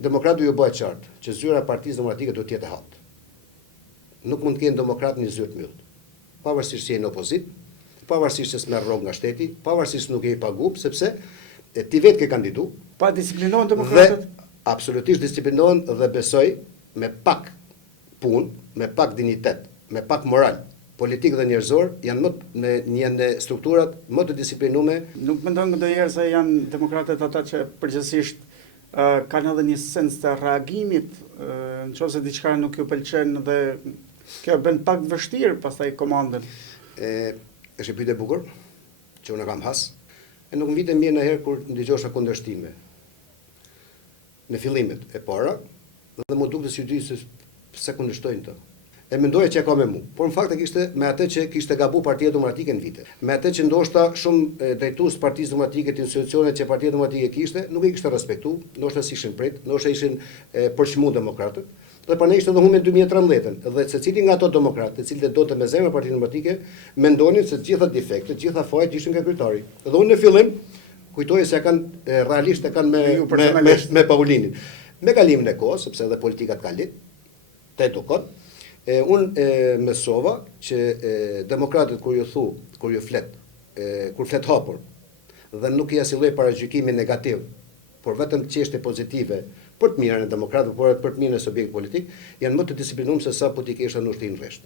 demokratu ju bëhet qartë që zyra e Partisë Demokratike duhet të jetë e hapët. Nuk mund të kenë demokrat një zyrë të mbyllur. Pavarësisht se jeni opozit, pavarësisht se s'merr rrogë nga shteti, pavarësisht se nuk je i paguar, sepse ti vetë ke kandidu. Pa disiplinohen demokratët? Absolutisht disiplinohen dhe besoj me pak punë, me pak dignitet, me pak moral, politik dhe njerëzor, janë në strukturat më të disiplinume. Nuk mendon ndonjëherë se janë demokratët ata që përgjithsisht kanë edhe një sens të reagimit, nëse diçka nuk ju pëlqen dhe kjo bën pak të vështirë pastaj komandën. Është pyetje e bukur që unë kam has. Nuk më vite mirë ndonjëherë kur ndëgjosha kundërshtime. Në fillimet e para dhe më dukte si dy se pse kundërshtojnë të. E mendoja që e ka me mu, por në fakt e kishte me atë që kishte gabu Partia Demokratike në vite. Me atë që ndoshta shumë drejtues Partisë Demokratike të institucionet që Partia Demokratike kishte, nuk i kishte respektu, ndoshta si ishin prit, ndoshta ishin përçmuar demokratët. Dhe pra ne ishte edhe humbë 2013-ën, dhe secili nga ato demokratë, të cilët donte me zemër Partinë Demokratike, mendonin se të gjitha defektet, të gjitha fajt ishin nga kryetari. Dhe unë në fillim kujtoja se realisht e kanë me Paulinin. Me kalimin e kohës, sepse edhe politikat kalin, të edukon, unë mësova që demokratët kur ju flet hapur, dhe nuk i asilloj paragjykimi negativ, por vetëm çështje pozitive për të mirën e demokratëve, por për të mirën e subjektit politik, janë më të disiplinuar se sa politikisht në ushtrinë rresht.